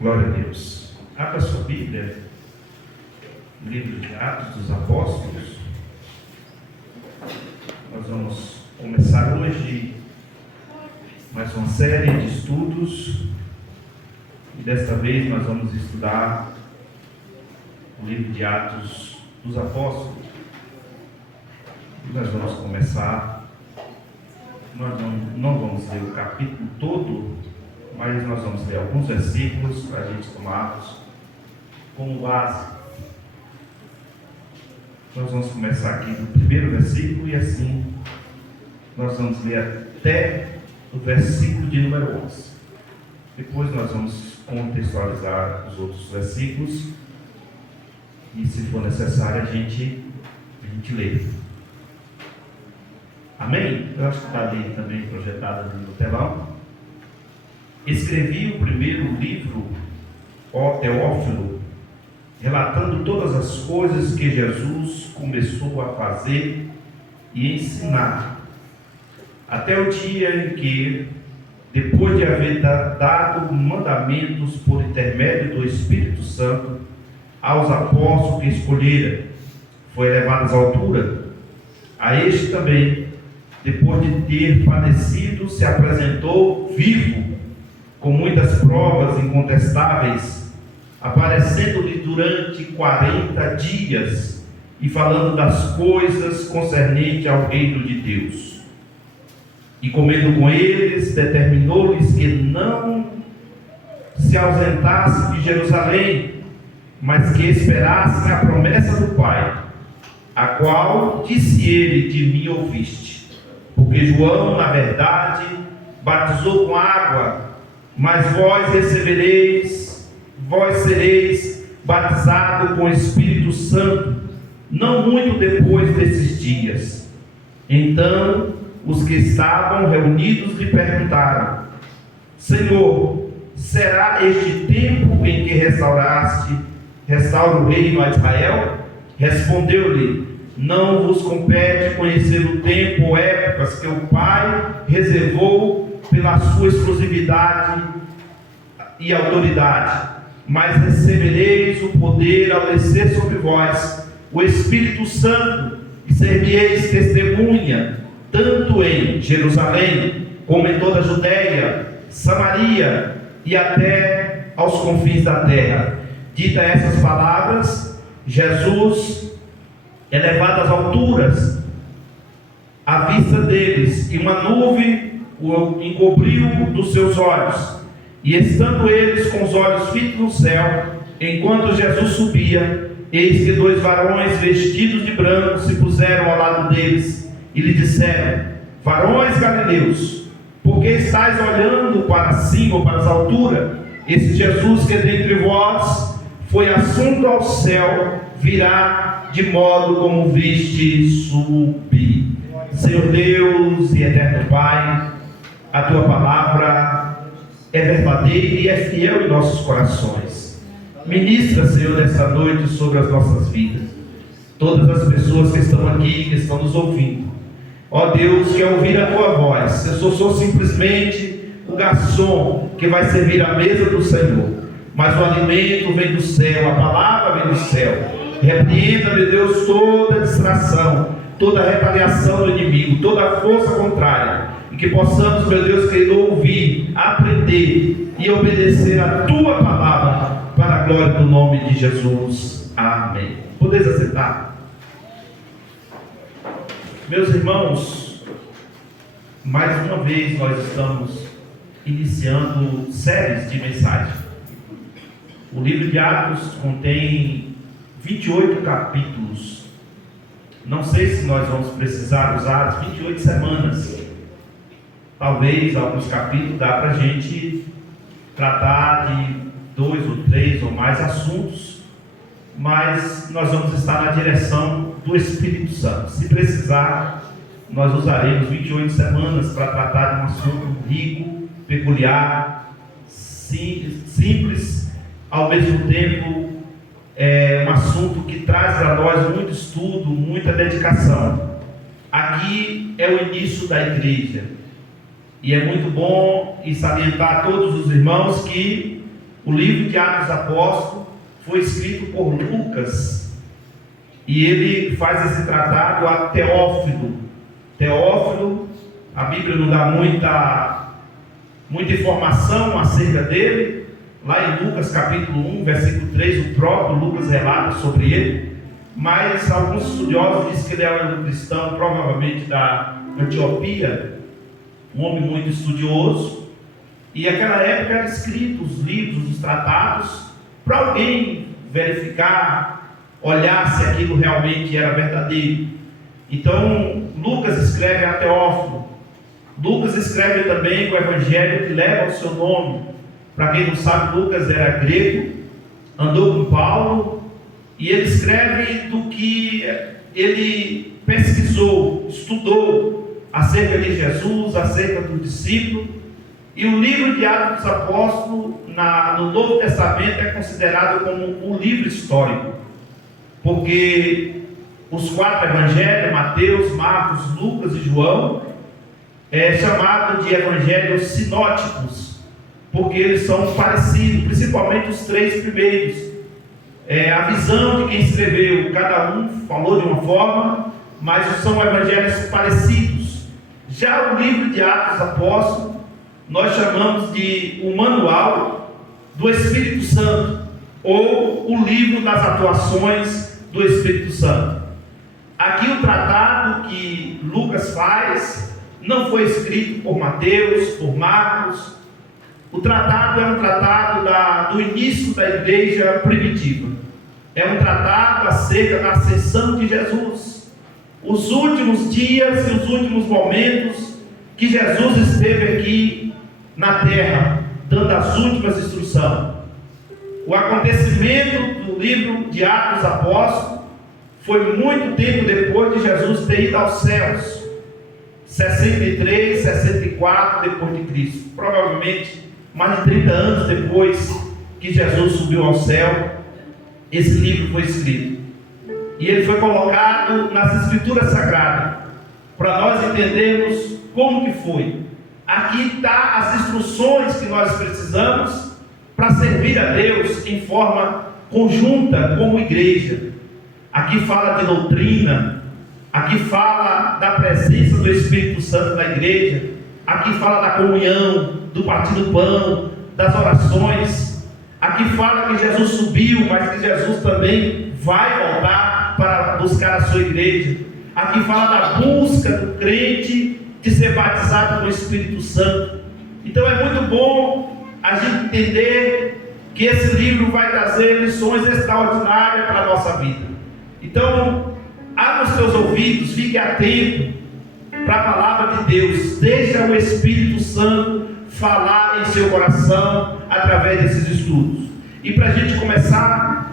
Glória a Deus. Abra sua Bíblia, no livro de Atos dos Apóstolos. Nós vamos começar hoje mais uma série de estudos. E desta vez nós vamos estudar o livro de Atos dos Apóstolos. E nós vamos começar. Nós não vamos ler o capítulo todo, mas nós vamos ler alguns versículos para a gente tomarmos como base. Nós vamos começar aqui do primeiro versículo e assim nós vamos ler até o versículo de número 11. Depois nós vamos contextualizar os outros versículos e, se for necessário, a gente lê. Amém? Eu acho que está ali também projetado ali no telão. Escrevi o primeiro livro, ó Teófilo, relatando todas as coisas que Jesus começou a fazer e ensinar, até o dia em que, depois de haver dado mandamentos por intermédio do Espírito Santo aos apóstolos que escolhera, foi elevado às alturas. A este também, depois de ter padecido, se apresentou vivo, com muitas provas incontestáveis, aparecendo-lhe durante 40 dias e falando das coisas concernentes ao reino de Deus. E comendo com eles, determinou-lhes que não se ausentasse de Jerusalém, mas que esperassem a promessa do Pai, a qual disse ele: de mim ouviste. Porque João, na verdade, batizou com água, mas vós sereis batizados com o Espírito Santo, não muito depois desses dias. Então, os que estavam reunidos lhe perguntaram: Senhor, será este tempo em que restaura o reino a Israel? Respondeu-lhe: não vos compete conhecer o tempo ou épocas que o Pai reservou pela sua exclusividade e autoridade, mas recebereis o poder ao descer sobre vós o Espírito Santo, e ser-me-eis testemunha, tanto em Jerusalém, como em toda a Judéia, Samaria e até aos confins da terra. Dita essas palavras, Jesus, elevado às alturas, à vista deles, e uma nuvem o encobriu dos seus olhos. E estando eles com os olhos fitos no céu, enquanto Jesus subia, eis que 2 varões vestidos de branco se puseram ao lado deles e lhe disseram: varões galileus, por que estáis olhando para cima ou para as alturas? Esse Jesus que dentre vós foi assunto ao céu, virá de modo como viste subir. Senhor Deus e eterno Pai, a tua palavra é verdadeira e é fiel em nossos corações. Ministra, Senhor, nesta noite sobre as nossas vidas. Todas as pessoas que estão aqui, que estão nos ouvindo, ó Deus, que ao ouvir a tua voz, eu sou simplesmente o garçom que vai servir a mesa do Senhor, mas o alimento vem do céu, a palavra vem do céu. Repreenda, meu Deus, toda distração, toda retaliação do inimigo, toda força contrária, e que possamos, meu Deus querido, ouvir, aprender e obedecer a tua palavra, para a glória do nome de Jesus. Amém. Podeis aceitar? Meus irmãos, mais uma vez nós estamos iniciando séries de mensagens. O livro de Atos contém 28 capítulos. Não sei se nós vamos precisar usar as 28 semanas. Talvez alguns capítulos dá para a gente tratar de 2 ou 3 ou mais assuntos, mas nós vamos estar na direção do Espírito Santo. Se precisar, nós usaremos 28 semanas para tratar de um assunto rico, peculiar, simples, ao mesmo tempo um assunto que traz para nós muito estudo, muita dedicação. Aqui é o início da igreja, e é muito bom e salientar a todos os irmãos que O livro de Atos dos Apóstolos foi escrito por Lucas, e ele faz esse tratado a Teófilo. Teófilo, a Bíblia não dá muita informação acerca dele. Lá em Lucas capítulo 1, versículo 3, o próprio Lucas relata sobre ele, mas alguns estudiosos dizem que ele era um cristão, provavelmente da Antioquia, um homem muito estudioso, e naquela época eram escritos os livros, os tratados, para alguém verificar, olhar se aquilo realmente era verdadeiro. Então Lucas escreve a Teófilo. Lucas escreve também o evangelho que leva o seu nome. Para quem não sabe, Lucas era grego, andou com Paulo, e ele escreve do que ele pesquisou, estudou acerca de Jesus, acerca do discípulo. E o livro de Atos dos Apóstolos no Novo Testamento é considerado como um livro histórico, porque os 4 evangelhos, Mateus, Marcos, Lucas e João, é chamado de evangelhos sinóticos, porque eles são parecidos, principalmente os 3 primeiros. A visão de quem escreveu, cada um falou de uma forma, mas são evangelhos parecidos. Já o livro de Atos dos Apóstolos, nós chamamos de o Manual do Espírito Santo, ou o livro das atuações do Espírito Santo. Aqui o tratado que Lucas faz não foi escrito por Mateus, por Marcos. O tratado é um tratado do início da igreja primitiva. É um tratado acerca da ascensão de Jesus, os últimos dias e os últimos momentos que Jesus esteve aqui na terra, dando as últimas instruções. O acontecimento do livro de Atos dos Apóstolos foi muito tempo depois de Jesus ter ido aos céus, 63, 64 depois de Cristo, provavelmente mais de 30 anos depois que Jesus subiu ao céu. Esse livro foi escrito, e ele foi colocado nas Escrituras Sagradas, para nós entendermos como que foi. Aqui está as instruções que nós precisamos para servir a Deus em forma conjunta como igreja. Aqui fala de doutrina, aqui fala da presença do Espírito Santo na igreja, aqui fala da comunhão, do partir do pão, das orações. Aqui fala que Jesus subiu, mas que Jesus também vai voltar para buscar a sua igreja. Aqui fala da busca do crente de ser batizado no Espírito Santo. Então é muito bom a gente entender que esse livro vai trazer lições extraordinárias para a nossa vida. Então, abra os seus ouvidos, fique atento para a palavra de Deus. Deixa o Espírito Santo falar em seu coração através desses estudos. E para a gente começar,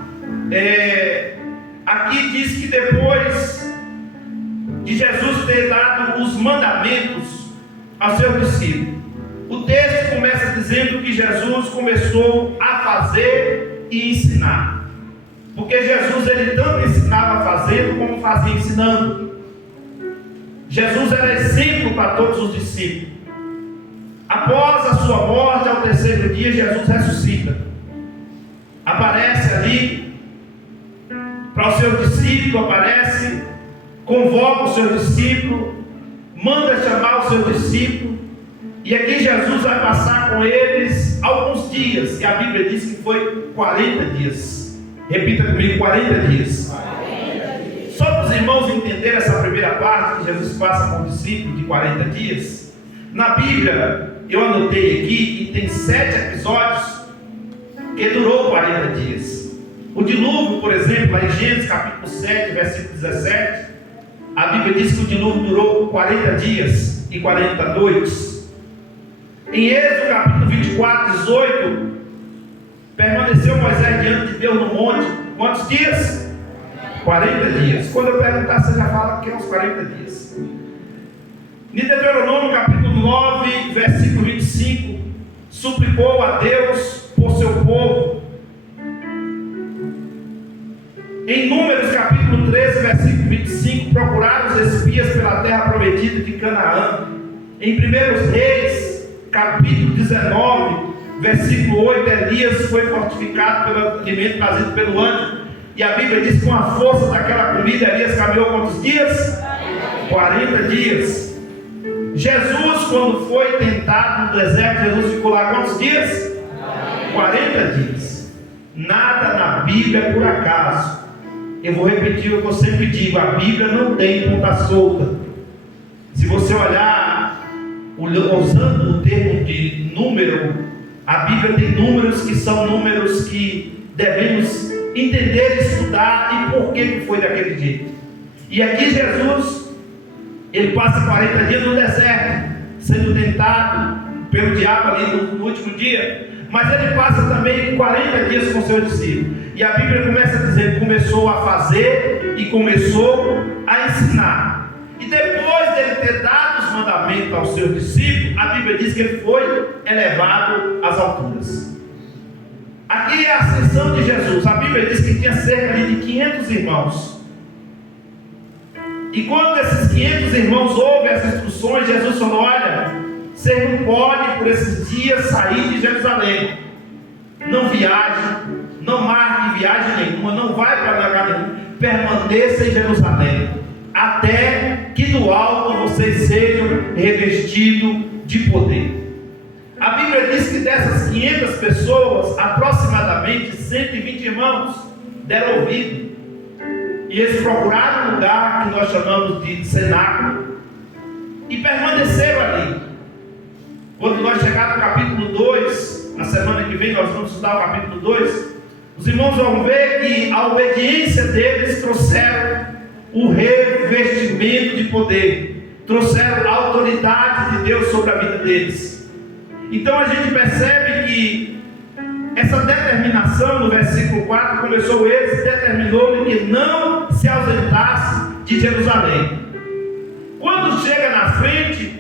aqui diz que depois de Jesus ter dado os mandamentos ao seu discípulo, o texto começa dizendo que Jesus começou a fazer e ensinar, porque Jesus ele tanto ensinava fazendo como fazia ensinando. Jesus era exemplo para todos os discípulos. Após a sua morte, ao terceiro dia, Jesus ressuscita, aparece ali para o seu discípulo, convoca o seu discípulo, manda chamar o seu discípulo, e aqui Jesus vai passar com eles alguns dias, e a Bíblia diz que foi 40 dias. Repita comigo: 40 dias. Só para os irmãos entenderem essa primeira parte que Jesus passa com o discípulo de 40 dias. Na Bíblia, eu anotei aqui, e tem 7 episódios que durou 40 dias. O dilúvio, por exemplo, lá em Gênesis capítulo 7, versículo 17, a Bíblia diz que o dilúvio durou 40 dias e 40 noites. Em Êxodo capítulo 24, 18, permaneceu Moisés diante de Deus no monte, quantos dias? 40 dias. Quando eu perguntar, você já fala que é uns 40 dias. Em Deuteronômio capítulo 9, versículo 25, suplicou a Deus por seu povo. Em Números capítulo 13, versículo 25, procuraram os espias pela terra prometida de Canaã. Em 1 Reis capítulo 19, Versículo 8, Elias foi fortificado pelo alimento trazido pelo anjo. E a Bíblia diz que com a força daquela comida, Elias caminhou quantos dias? 40 dias. Jesus, quando foi tentado no deserto, Jesus ficou lá quantos dias? 40 dias. Nada na Bíblia é por acaso. Eu vou repetir o que eu sempre digo: a Bíblia não tem ponta solta. Se você olhar, usando o termo de número, a Bíblia tem números que são números que devemos entender, estudar e por que foi daquele jeito. E aqui Jesus, ele passa 40 dias no deserto, sendo tentado pelo diabo ali no último dia. Mas ele passa também 40 dias com seus discípulos. E a Bíblia começa a dizer que começou a fazer e começou a ensinar. E depois dele ter dado os mandamentos aos seus discípulos, a Bíblia diz que ele foi elevado às alturas. Aqui é a ascensão de Jesus. A Bíblia diz que tinha cerca de 500 irmãos. E quando esses 500 irmãos ouvem as instruções, Jesus falou: olha, você não pode por esses dias sair de Jerusalém. Não viaje, não marque viagem nenhuma, não vai para lugar nenhum. Permaneça em Jerusalém, até que do alto vocês sejam revestidos de poder. A Bíblia diz que dessas 500 pessoas, aproximadamente 120 irmãos deram ouvido. E eles procuraram um lugar que nós chamamos de cenáculo e permaneceram ali. Quando nós chegarmos no capítulo 2, na semana que vem nós vamos estudar o capítulo 2, os irmãos vão ver que a obediência deles trouxeram o revestimento de poder, trouxeram a autoridade de Deus sobre a vida deles. Então a gente percebe que essa determinação no versículo 4 começou, eles determinou que não se ausentasse de Jerusalém. Quando chega na frente,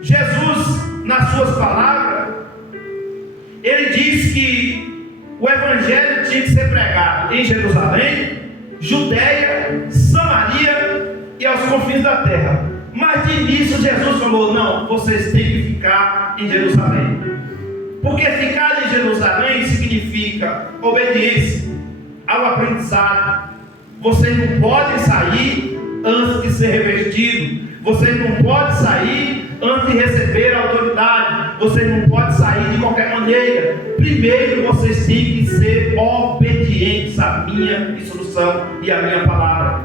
Jesus, nas suas palavras, ele diz que o evangelho tinha que ser pregado em Jerusalém, Judeia, Samaria e aos confins da terra. Mas de início Jesus falou: não, vocês têm que ficar em Jerusalém. Porque ficar em Jerusalém significa obediência ao aprendizado. Vocês não podem sair antes de ser revestido. Vocês não podem sair antes de receber a autoridade. Vocês não podem sair de qualquer maneira. Primeiro vocês têm que ser obedientes à minha instrução e à minha palavra.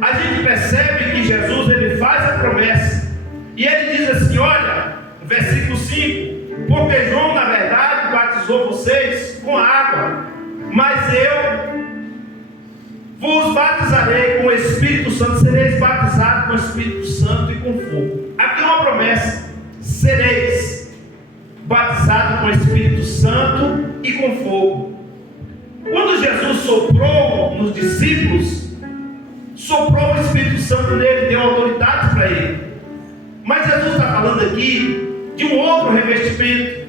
A gente percebe que Jesus, ele faz a promessa e ele diz assim: olha, versículo 5: porque João na verdade batizou vocês com água, mas eu vos batizarei com o Espírito Santo. Sereis batizados com o Espírito Santo e com fogo. Aqui é uma promessa: sereis batizados com o Espírito Santo e com fogo. Quando Jesus soprou nos discípulos, soprou o Espírito Santo nele, deu autoridade para ele. Mas Jesus está falando aqui de um outro revestimento,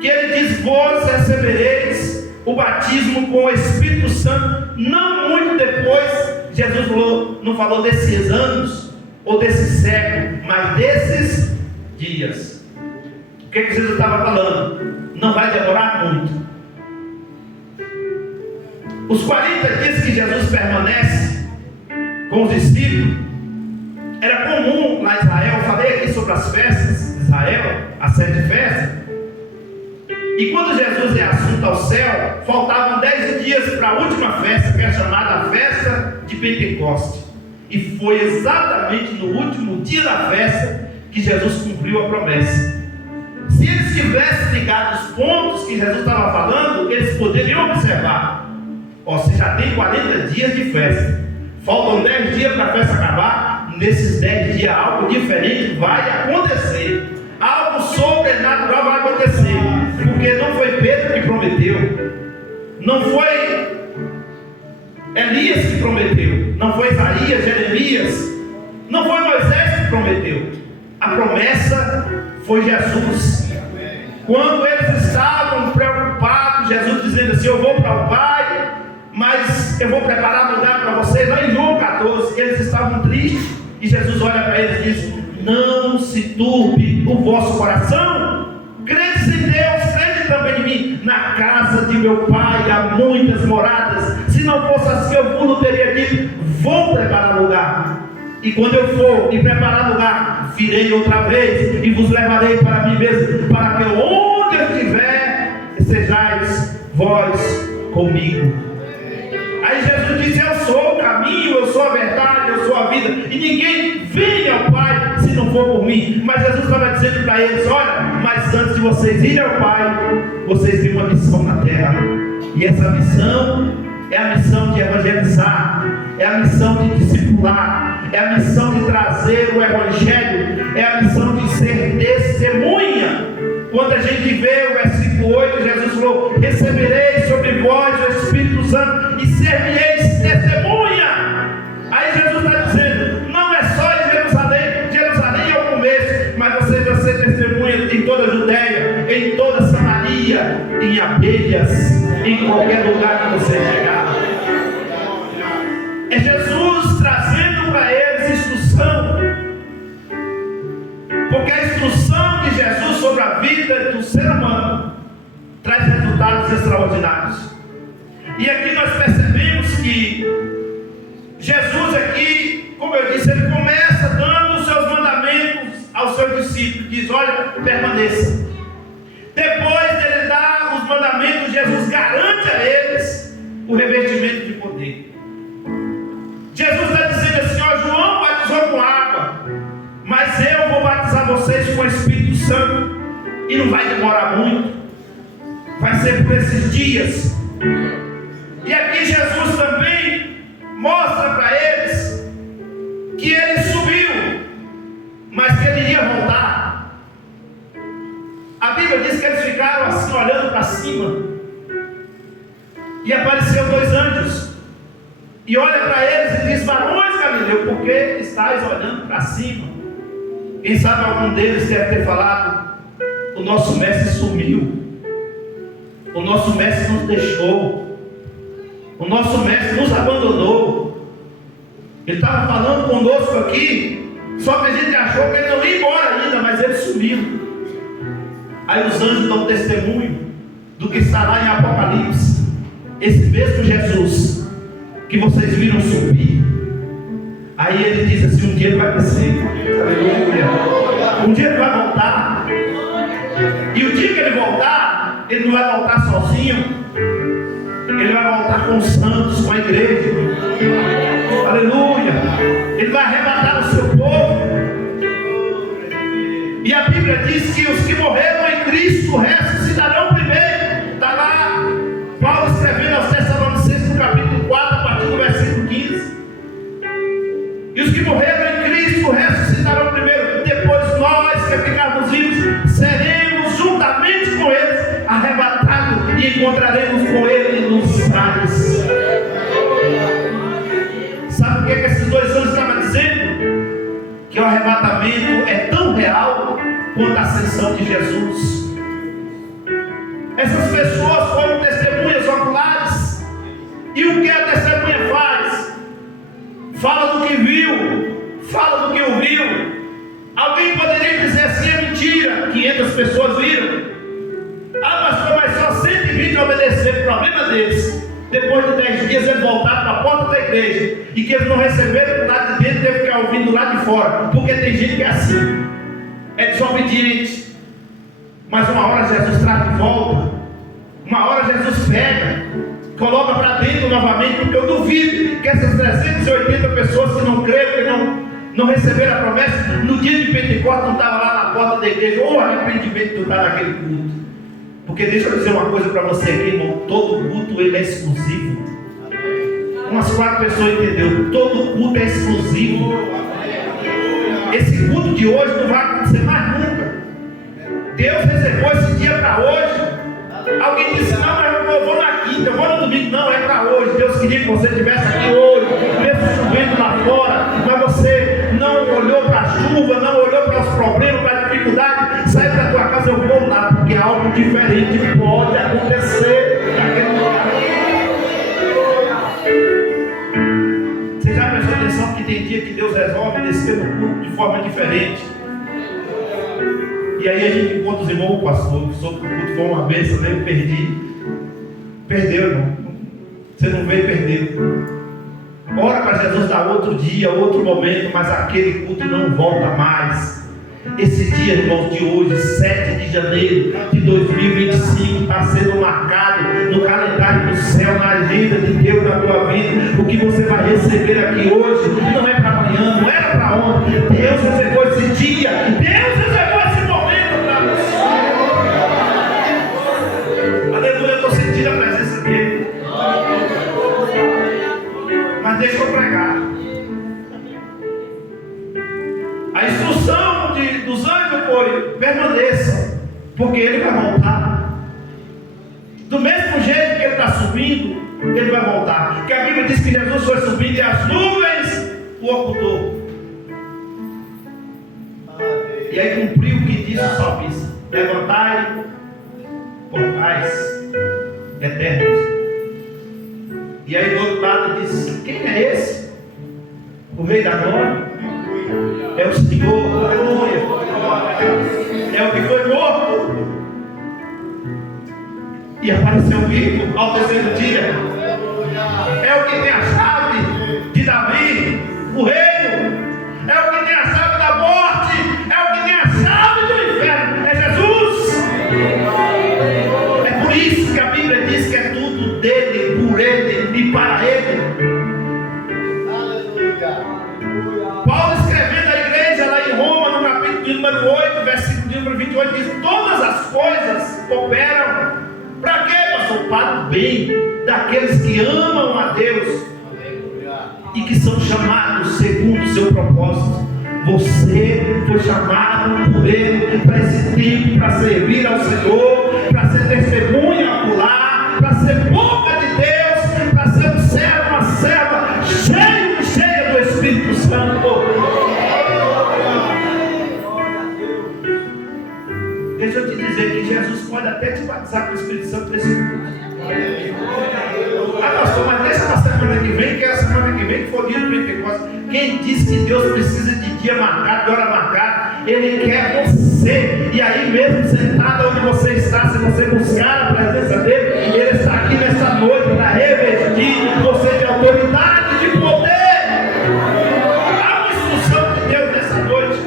que ele diz: vós recebereis o batismo com o Espírito Santo. Não muito depois, Jesus não falou desses anos ou desse século, mas desses dias. O que Jesus estava falando? Não vai demorar muito. Os 40 dias que Jesus permanece com os discípulos, era comum lá em Israel. Eu falei aqui sobre as festas de Israel, as 7 festas. E quando Jesus é assunto ao céu, faltavam 10 dias para a última festa, que é chamada Festa de Pentecostes. E foi exatamente no último dia da festa que Jesus cumpriu a promessa. Se eles tivessem ligado os pontos que Jesus estava falando, eles poderiam observar: ó, você já tem 40 dias de festa, faltam 10 dias para a festa acabar. Nesses 10 dias algo diferente vai acontecer, algo sobrenatural vai acontecer, porque não foi Pedro que prometeu, não foi Elias que prometeu, não foi Isaías, Jeremias, não foi Moisés que prometeu. A promessa foi Jesus. Quando eles estavam preocupados, Jesus dizendo assim: eu vou para o Pai, mas eu vou preparar lugar para vocês. Lá em João 14, eles estavam tristes, e Jesus olha para eles e diz: não se turbe o vosso coração, credes em Deus, na casa de meu pai há muitas moradas. Se não fosse assim, eu vos teria dito: vou preparar lugar. E quando eu for e preparar lugar, virei outra vez e vos levarei para mim mesmo, para que onde eu estiver, sejais vós comigo. Aí Jesus disse: eu sou o caminho, eu sou a verdade, eu sou a vida, e ninguém vem ao Pai se não for por mim. Mas Jesus estava dizendo para eles: olha, mas antes de vocês irem ao Pai, vocês têm uma missão na terra. E essa missão é a missão de evangelizar, é a missão de discipular, é a missão de trazer o Evangelho, é a missão de ser testemunha. Quando a gente vê o versículo 8, Jesus falou: recebereis sobre vós o Espírito Santo e servireis testemunha. Aí Jesus está dizendo: não é só em Jerusalém, Jerusalém é o começo, mas vocês vão ser testemunha em toda a Judéia, em toda a Samaria, em abelhas, em qualquer lugar que você chegar. É Jesus trazendo para eles instrução, porque a instrução de Jesus sobre a vida do ser humano traz resultados extraordinários. E aqui nós percebemos que Jesus aqui, como eu disse, ele começa dando os seus mandamentos aos seus discípulos, diz: olha, permaneça. Depois dele dar os mandamentos, Jesus garante a eles o revestimento de poder. Jesus está dizendo assim: ó, João batizou com água, mas eu vou batizar vocês com o Espírito Santo, e não vai demorar muito, vai ser por esses dias. E aqui Jesus também mostra para eles que ele subiu, mas que ele iria voltar. A Bíblia diz que eles ficaram assim olhando para cima, e apareceu 2 anjos, e olha para eles e diz: varões Galileu, por que estáis olhando para cima? Quem sabe algum deles deve ter falado: o nosso mestre sumiu, o nosso mestre nos deixou, o nosso mestre nos abandonou. Ele estava falando conosco aqui, só que a gente achou que ele não ia embora ainda, mas ele sumiu. Aí os anjos dão testemunho do que está lá em Apocalipse. Esse mesmo Jesus que vocês viram subir, aí ele diz assim: um dia ele vai descer, aleluia, um dia ele vai voltar. E o dia que ele voltar, ele não vai voltar sozinho, ele vai voltar com os santos, com a igreja, aleluia. Ele vai arrebatar o seu povo. E a Bíblia diz que os que morreram em Cristo ressuscitarão primeiro. Está lá Paulo escrevendo aos Tessalonicenses no capítulo 4, a partir do versículo 15. E os que morreram em Cristo ressuscitarão primeiro. Depois nós que ficarmos vivos seremos juntamente com eles arrebatados e encontraremos com ele nos ares. Sabe o que esses 2 anos estavam dizendo? Que o arrebatamento é tão real quanto a ascensão de Jesus. Essas pessoas foram testemunhas oculares. E o que a testemunha faz? Fala do que viu, fala do que ouviu. Alguém poderia dizer assim: é mentira, 500 pessoas viram. Ah, pastor, mas só 120 obedeceram. O problema deles, depois de 10 dias eles voltaram para a porta da igreja, e que eles não receberam do lado de dentro, teve que ficar ouvindo do lado de fora, porque tem gente que é assim, é desobediente. Mas uma hora Jesus traz de volta, uma hora Jesus pega, coloca para dentro novamente, porque eu duvido que essas 380 pessoas que não creram, que não receberam a promessa, no dia de Pentecostes não estavam lá na porta da igreja, ou arrependimento do estar naquele culto. Porque deixa eu dizer uma coisa para você aqui, irmão: todo culto ele é exclusivo. Umas 4 pessoas entenderam: todo culto é exclusivo. Esse culto de hoje não vai acontecer mais nunca. Deus reservou esse dia para hoje. Alguém disse: não, mas eu vou na quinta, eu vou no domingo. Não, é para hoje. Deus queria que você estivesse aqui hoje, mesmo chovendo lá fora, mas você não olhou para a chuva, não olhou para os problemas, para a dificuldade. Sai da tua casa, eu vou lá, porque algo diferente pode acontecer naquele lugar. Você já prestou atenção que tem dia que Deus resolve descer no culto de forma diferente? E aí a gente encontra os irmãos, pastor, soube que o culto foi uma bênção, né? Eu perdi. Perdeu, irmão. Você não veio, perdeu. Ora para Jesus dar outro dia, outro momento, mas aquele culto não volta mais. Esse dia, irmãos, de hoje, 7 de janeiro de 2025, está sendo marcado no calendário do céu, na agenda de Deus na tua vida. O que você vai receber aqui hoje não é para amanhã, não era para ontem. Deus reservou esse dia, Deus reservou esse momento para você. Aleluia, eu estou sentindo a presença dele. Mas deixa eu pregar. A instrução dos anjos foi: permaneça, porque ele vai voltar. Do mesmo jeito que ele está subindo, ele vai voltar. Porque a Bíblia diz que Jesus foi subindo e as nuvens o ocultou. E aí cumpriu o que disse o salmista: levantai portais eternos. E aí do outro lado diz: quem é esse? O Rei da Glória. É o Senhor, aleluia. É o que foi morto e apareceu vivo ao terceiro dia. É o que tem a chave de Davi, o reino. É o que tem a chave da morte. É o que tem a chave do inferno. É Jesus. É por isso que a Bíblia diz que é tudo dele, por ele e para ele. Paulo escrevendo à igreja lá em Roma, no capítulo de número 8, versículo de número 28, diz: todas as coisas cooperam para quê, pastor? Para o bem daqueles que amam a Deus e que são chamados segundo o seu propósito. Você foi chamado por ele para esse tempo, para servir ao Senhor, para ser testemunha ocular, para ser boca de Deus, para ser um servo, uma serva cheia do Espírito Santo. Deixa eu te dizer que Jesus pode até te batizar com o Espírito Santo nesse culto. Ah, pastor, mas deixa para a semana que vem, que é a semana que vem que for dia do Pentecostes. Quem diz que Deus precisa de dia marcado, de hora marcada? Ele quer você. E aí mesmo sentado onde você está, se você buscar a presença dele, ele está aqui nessa noite para revestir você de autoridade, de poder. Há uma instrução de Deus nessa noite.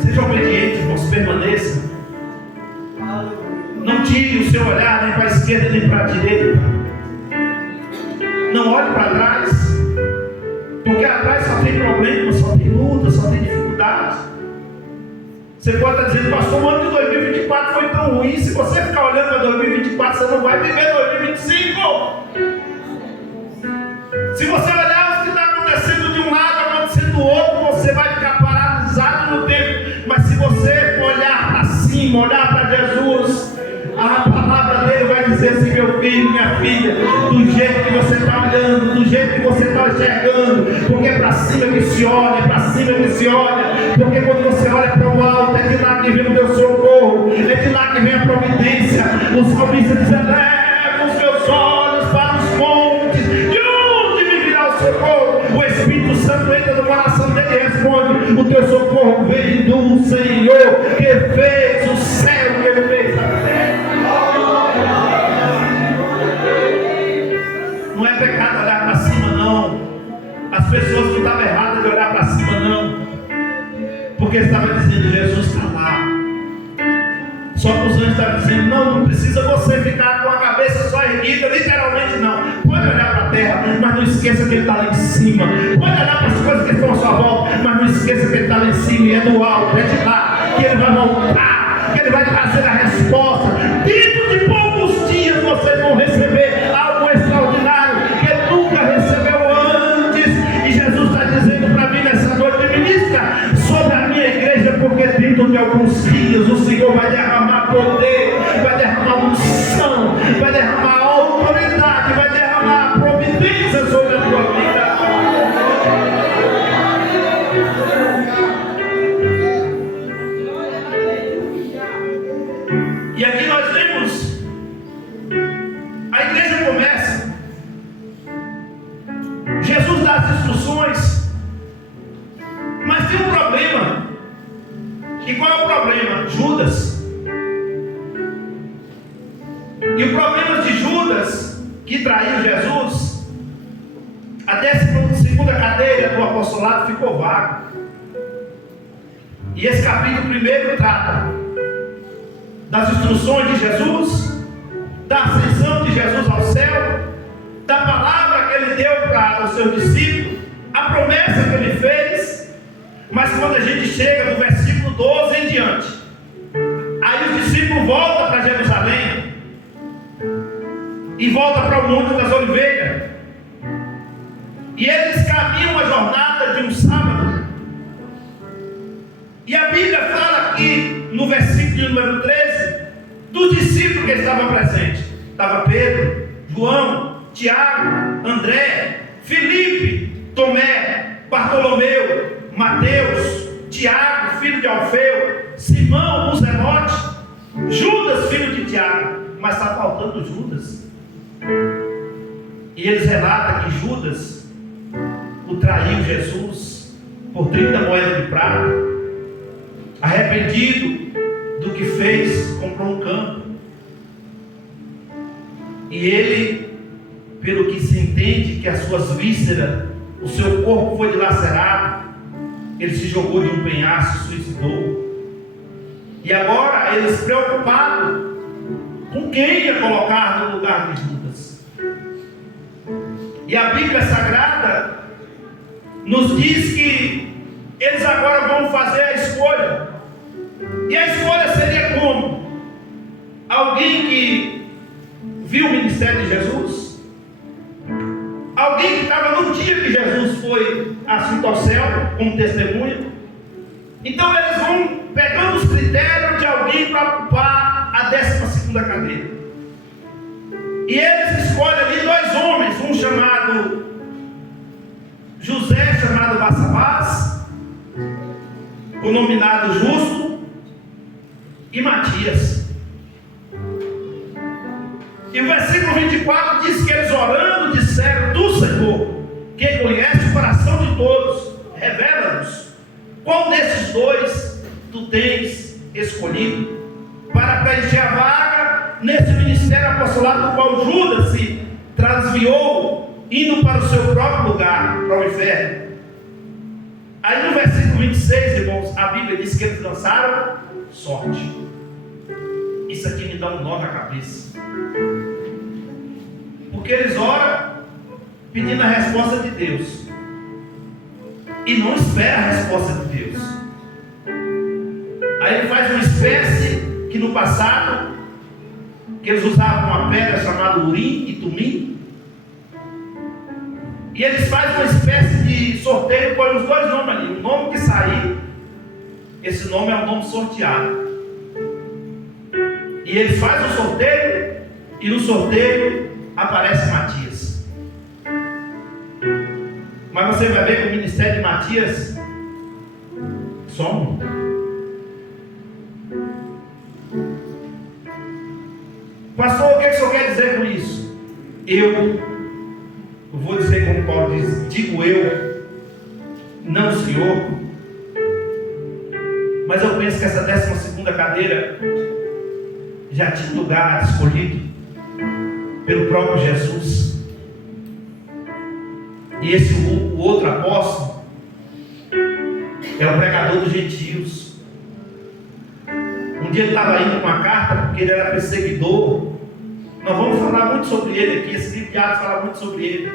Seja obediente, irmãos, permaneça. Não tire o seu olhar nem para a esquerda nem para a direita. Não olhe para trás, porque atrás só tem problema, só tem luta, só tem dificuldade. Você pode estar dizendo: pastor, o ano de 2024 foi tão ruim. Se você ficar olhando para 2024, você não vai viver 2025. Se você olhar o que está acontecendo de um lado, acontecendo do outro, você vai ficar paralisado no tempo. Mas se você olhar para cima, olhar para Jesus, a palavra dele vai dizer assim: meu filho, minha filha, do jeito que você está olhando, do jeito que você está enxergando, porque é para cima que se olha, é para cima que se olha, porque quando você olha para o alto, é de lá que vem o teu socorro, é de lá que vem a providência. O salmista diz: eleva os meus olhos para os montes, de onde me virá o socorro? O Espírito Santo entra no coração dele e responde: o teu socorro vem do Senhor, que fez o céu, que ele fez a terra. Não é pecado olhar para cima, não. As pessoas não estavam erradas de olhar para cima, não, porque estava dizendo: Jesus está lá. Só que os anjos estavam dizendo: não precisa você ficar com a cabeça só erguida, literalmente não. Pode olhar para a terra, mas não esqueça que ele está lá em cima. Pode olhar para as coisas que estão à sua volta, mas não esqueça que ele está lá em cima, e é do alto, é de lá que ele vai voltar, que ele vai trazer a resposta. Dentro de poucos dias vocês vão receber algo extraordinário que ele nunca recebeu antes. E Jesus está dizendo para mim nessa noite: ministra sobre a minha igreja, porque dentro de alguns dias o Senhor vai derramar poder, vai derramar unção, vai derramar autoridade, vai derramar providência sobre a tua vida. E aqui nós vemos, a igreja começa, Jesus dá as instruções, mas tem um problema. E qual é o problema? Judas. E o problema de Judas, que traiu Jesus, a 12ª cadeira do apostolado ficou vaga. E esse capítulo primeiro trata das instruções de Jesus, da ascensão de Jesus ao céu, da palavra que ele deu para os seus discípulos, a promessa que ele fez. Mas quando a gente chega no versículo 12 em diante, aí os discípulos voltam para Jerusalém e voltam para o Monte das Oliveiras, e eles caminham a jornada de um sábado. E a Bíblia fala aqui no versículo de número 13 dos discípulos que estavam presentes. Estava Pedro, João, Tiago, André, Filipe, Tomé, Bartolomeu, Mateus, Tiago, filho de Alfeu, Simão, o Zelote, Judas, filho de Tiago. Mas está faltando Judas. E eles relatam que Judas o traiu Jesus por 30 moedas de prata. Arrependido do que fez, comprou um campo. E ele, pelo que se entende, que as suas vísceras, o seu corpo foi dilacerado, ele se jogou de um penhasco, se suicidou. E agora eles preocupados com quem ia colocar no lugar de Judas. E a Bíblia Sagrada nos diz que eles agora vão fazer a escolha. E a escolha seria como? Alguém que viu o ministério de Jesus, alguém que estava no dia que Jesus foi assunto ao céu como testemunha. Então eles vão pegando os critérios de alguém para ocupar a 12ª cadeira. E eles escolhem ali 2 homens, um chamado José, chamado Barsabás, o nominado Justo, e Matias. E o versículo 24 diz que eles orando disseram: Tu, Senhor, que conhece o coração de todos, revela-nos qual desses 2 tu tens escolhido para preencher a vaga nesse ministério apostolado, do qual Judas se transviou, indo para o seu próprio lugar, para o inferno. Aí no versículo 26, irmãos, a Bíblia diz que eles lançaram sorte. Isso aqui me dá um nó na cabeça, porque eles oram pedindo a resposta de Deus e não esperam a resposta de Deus. Aí ele faz uma espécie que no passado que eles usavam uma pedra chamada Urim e Tumim, e eles fazem uma espécie de sorteio, põem os 2 nomes ali. O nome que sair, esse nome é o nome sorteado. E ele faz o sorteio, e no sorteio aparece Matias. Mas você vai ver que o ministério de Matias só um. Pastor, o que o senhor quer dizer com isso? Eu vou dizer como Paulo diz: digo eu, não o senhor. Mas eu penso que essa 12ª cadeira já tinha lugar escolhido pelo próprio Jesus. E esse o outro apóstolo é o pregador dos gentios. Um dia ele estava indo com uma carta, porque ele era perseguidor. Nós vamos falar muito sobre ele aqui. Esse livro de Atos fala muito sobre ele.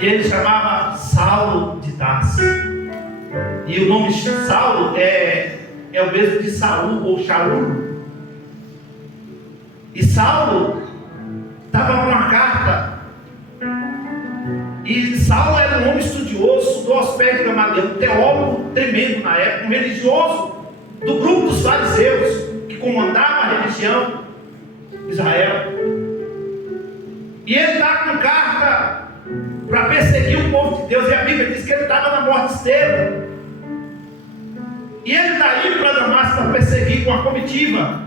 E ele chamava Saulo de Tarso. E o nome Saulo é o mesmo de Saul ou Shaul. E Saulo estava com uma carta. E Saulo era um homem estudioso, estudou aos pés de Gamaliel, um teólogo tremendo na época, um religioso do grupo dos fariseus, que comandava a religião de Israel. E ele está com carta para perseguir o povo de Deus. E a Bíblia diz que ele estava na morte extrema. E ele está indo para Damasco para perseguir com a comitiva.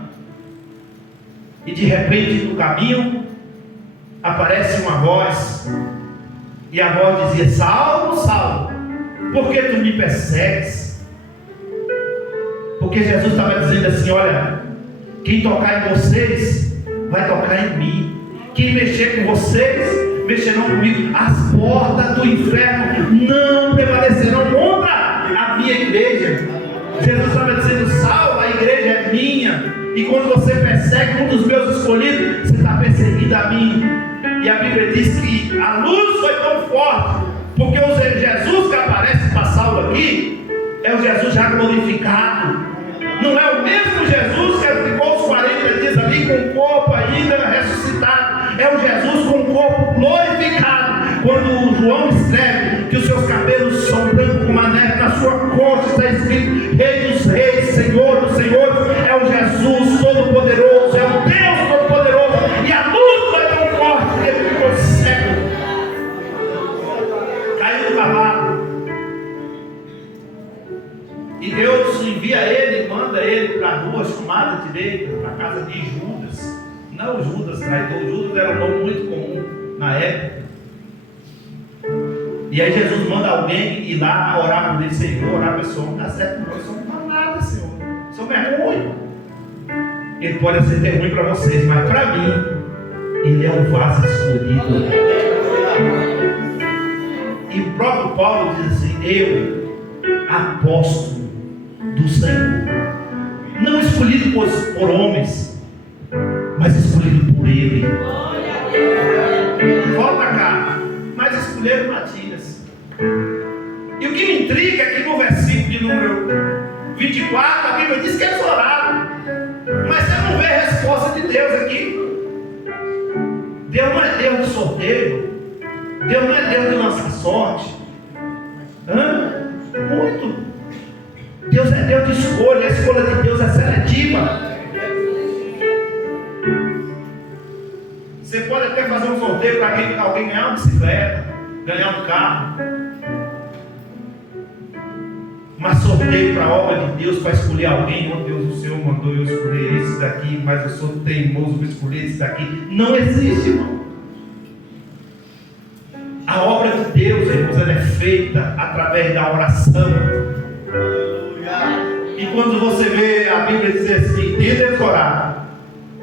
E de repente no caminho aparece uma voz. E a voz dizia: Saulo, Saulo, por que tu me persegues? Por Porque Jesus estava dizendo assim: olha, quem tocar em vocês vai tocar em mim. Quem mexer com vocês, mexerão comigo. As portas do inferno não prevalecerão contra a minha igreja. Jesus estava dizendo: Saulo, a igreja é minha. E quando você persegue um dos meus escolhidos, você está perseguindo a mim. E a Bíblia diz que a luz foi tão forte, porque o Jesus que aparece para Saulo aqui é o Jesus já glorificado. Não é o mesmo Jesus que ficou os 40 dias ali com o corpo ainda ressuscitado. É o Jesus com o corpo glorificado. Quando João escreve que os seus cabelos são brancos como a neve, na sua costa está escrito Rei dos Reis, Senhor dos Senhores. É o Jesus Todo-Poderoso, é o Deus Todo-Poderoso. E a luz foi tão forte que ele ficou cego, caiu do cavalo. E Deus envia ele, manda ele para a rua chamada direita, para a casa de Judas. Não o Judas traidor, Judas era um nome muito comum na época. E aí Jesus manda alguém ir lá orar por ele: Senhor, orar para esse homem, não dá certo não, esse homem não faz nada, Senhor, esse homem é ruim. Ele pode ser ruim para vocês, mas para mim, ele é um vaso escolhido. E o próprio Paulo diz assim: eu, apóstolo do Senhor, não escolhido por homens, mas escolhido por Ele. Volta cá, mas escolheram Matias. E o que me intriga é que no versículo de número 24 a Bíblia diz que eles oraram, mas você não vê a resposta de Deus aqui. Deus não é Deus de sorteio, Deus não é Deus de lançar sorte. Muito. Deus é Deus de escolha, a escolha de Deus é seletiva. Você pode até fazer um sorteio para alguém ganhar uma bicicleta, ganhar um carro, mas sorteio para a obra de Deus, para escolher alguém: oh Deus, o Senhor mandou eu escolher esse daqui, mas eu sou teimoso, vou escolher esse daqui. Não existe, irmão. A obra de Deus, irmãos, ela é feita através da oração. E quando você vê a Bíblia dizer assim: tende a orar,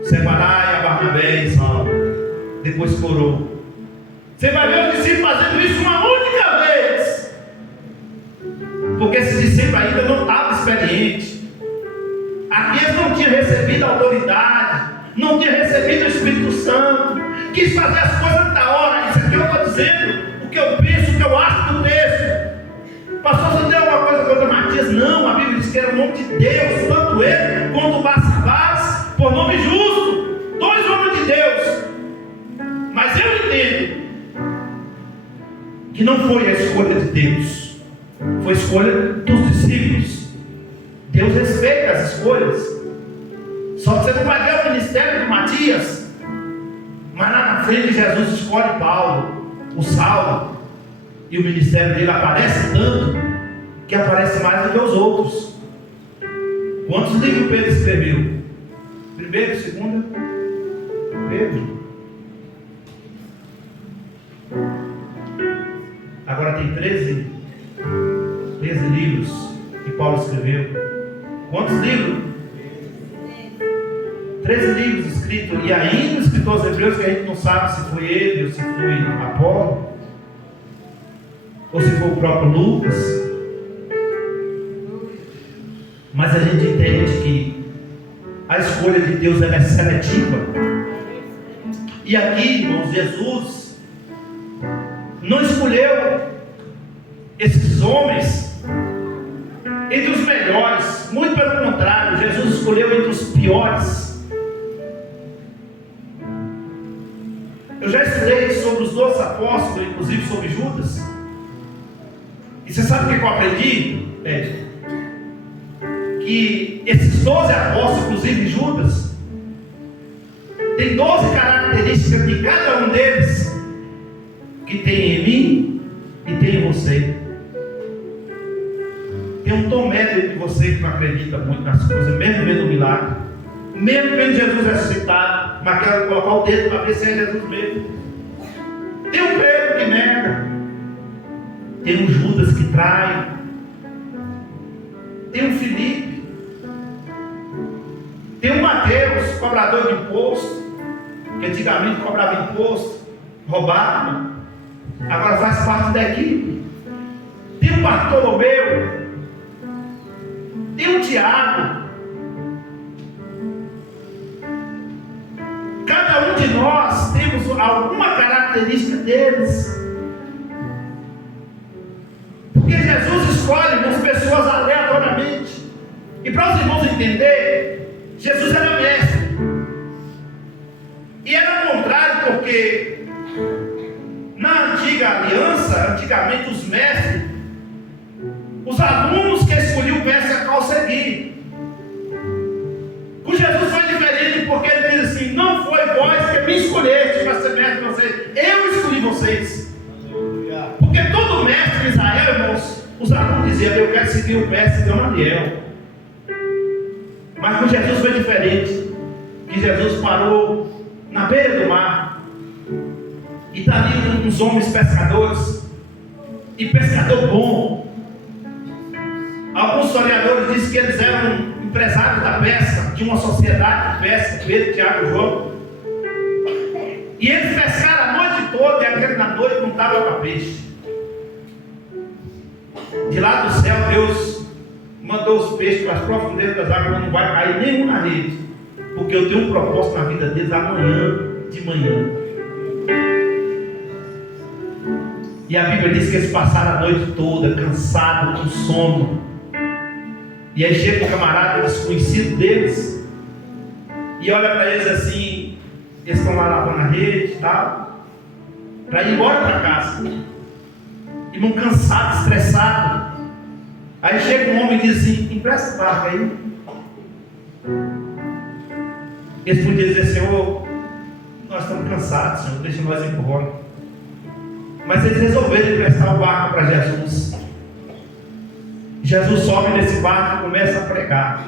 separai a Barnabé e Saulo, depois corou. Você vai ver os discípulos fazendo isso uma única vez, porque esses discípulos ainda não estavam experientes. Aqui eles não tinham recebido a autoridade, não tinham recebido o Espírito Santo, quis fazer as coisas da hora. Isso aqui eu estou dizendo o que eu penso, o que eu acho do texto. Pastor, você tem alguma coisa contra Matias? Não, a Bíblia diz que era o nome de Deus, tanto ele quanto Barsabás, por nome justo, dois homens de Deus. Mas eu entendo que não foi a escolha de Deus, foi a escolha dos discípulos. Deus respeita as escolhas. Só que você não vai ver o ministério de Matias, mas lá na frente Jesus escolhe Paulo, o Saulo, e o ministério dele aparece tanto que aparece mais do que os outros. Quantos livros Pedro escreveu? Primeiro, segundo, Pedro. Agora tem 13 livros que Paulo escreveu. Quantos livros? 13 livros escritos. E ainda escritor aos Hebreus, que a gente não sabe se foi ele ou se foi Apolo, ou se foi o próprio Lucas. Mas a gente entende que a escolha de Deus ela é seletiva. E aqui, irmãos, Jesus não escolheu esses homens entre os melhores, muito pelo contrário, Jesus escolheu entre os piores. Eu já estudei sobre os 12 apóstolos, inclusive sobre Judas. E você sabe o que eu aprendi? Que esses 12 apóstolos, inclusive Judas, tem 12 características de cada um deles que tem em mim e tem em você. Tem um Tomé dentro de você que não acredita muito nas coisas, mesmo vendo o milagre, mesmo vendo Jesus ressuscitado, mas quer colocar o dedo para ver se é Jesus mesmo. Tem um Pedro que nega, tem um Judas que trai, tem um Filipe Tem o Mateus, cobrador de imposto, que antigamente cobrava imposto, roubava, agora faz parte da equipe. Tem o Bartolomeu, tem o Tiago. Cada um de nós temos alguma característica deles. Porque Jesus escolhe umas pessoas aleatoriamente. E para os irmãos entenderem, Jesus era mestre. E era o contrário, porque na antiga aliança, antigamente os mestres, os alunos que escolhiam o mestre a qual seguir. Com Jesus foi diferente, porque ele diz assim: não foi vós que me escolheste para ser mestre de vocês, eu escolhi vocês. Porque todo mestre de Israel, irmãos, os alunos diziam: eu quero seguir o mestre de Gamaliel. Mas com Jesus foi diferente. Que Jesus parou na beira do mar, e está ali uns homens pescadores, e pescador bom. Alguns historiadores dizem que eles eram empresários da pesca, de uma sociedade de pesca, Pedro, Tiago e João. E eles pescaram a noite toda, e aquele na noite não estava para peixe. De lá do céu, Deus mandou os peixes para as profundezas das águas, não vai cair nenhum na rede, porque eu tenho um propósito na vida deles amanhã de manhã. E a Bíblia diz que eles passaram a noite toda cansados, com sono. E aí chega um camarada desconhecido deles e olha para eles assim, eles estão lá lavando a rede e tal, para ir embora para casa. E não cansado, estressado. Aí chega um homem e diz assim: empresta o barco aí. Eles podiam dizer: Senhor, nós estamos cansados, Senhor, deixa nós ir embora. Mas eles resolveram emprestar o barco para Jesus. Jesus sobe nesse barco e começa a pregar.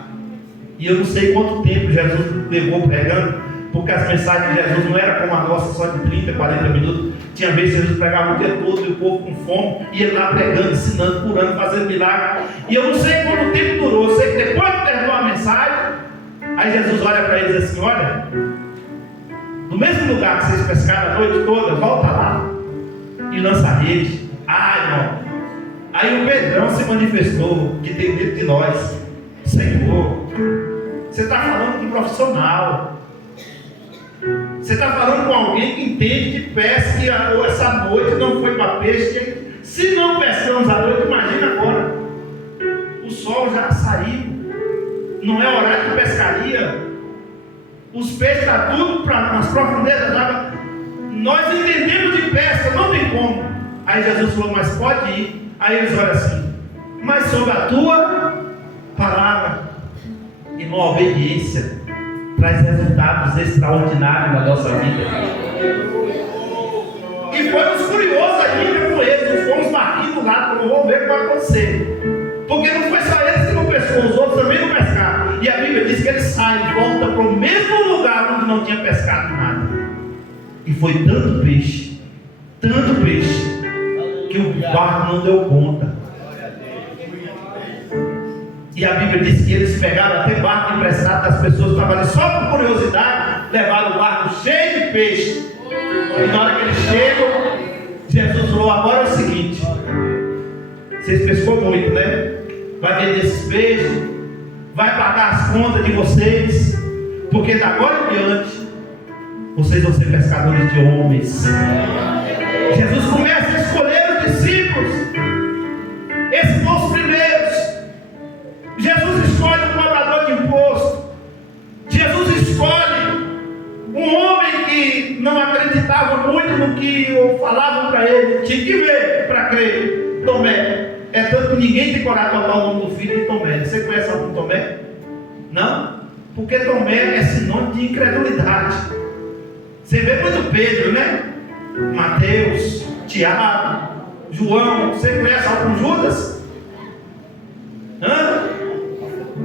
E eu não sei quanto tempo Jesus levou pregando, porque as mensagens de Jesus não eram como a nossa, só de 30, 40 minutos. Tinha vezes que Jesus pregava o dia todo e o povo com fome, e ele lá pregando, ensinando, curando, fazendo milagre. E eu não sei quanto tempo durou. Eu sei que depois que terminou a mensagem, aí Jesus olha para eles assim: olha, no mesmo lugar que vocês pescaram a noite toda, volta lá e lança a rede. Ai, irmão. Aí o Pedrão se manifestou, que tem dentro de nós: Senhor, você está falando com um profissional. Você está falando com alguém que entende de pesca, e essa noite não foi para peixe. Se não pescamos a noite, imagina agora. O sol já saiu, não é horário de pescaria. Os peixes estão tudo nas profundezas da água. Nós entendemos de pesca, não tem como. Aí Jesus falou: mas pode ir. Aí eles olham assim: mas sobre a tua palavra. E uma obediência traz resultados extraordinários na nossa vida. E foi os curiosos ainda com eles, não fomos barquinhos lá, como vamos ver o que vai acontecer. Porque não foi só eles que não pescou, os outros também não pescaram. E a Bíblia diz que eles saem e voltam para o mesmo lugar onde não tinha pescado nada. E foi tanto peixe, que o barco não deu conta. E a Bíblia diz que eles pegaram até barco emprestado das pessoas que estavam ali só por curiosidade, levaram o barco cheio de peixe. E na hora que eles chegam, Jesus falou: agora é o seguinte, vocês pescou muito, né? Vai vender esses peixes, vai pagar as contas de vocês, porque da agora em diante vocês vão ser pescadores de homens. Jesus começa a escolher os discípulos. Esses são os primeiros. Jesus escolhe um cobrador de imposto. Jesus escolhe um homem que não acreditava muito no que falavam para ele. Tinha que ver para crer. Tomé. É tanto que ninguém tem coragem de botar o nome do filho de Tomé. Você conhece algum Tomé? Não? Porque Tomé é sinônimo de incredulidade. Você vê muito Pedro, né? Mateus, Tiago, João. Você conhece algum Judas? Hã?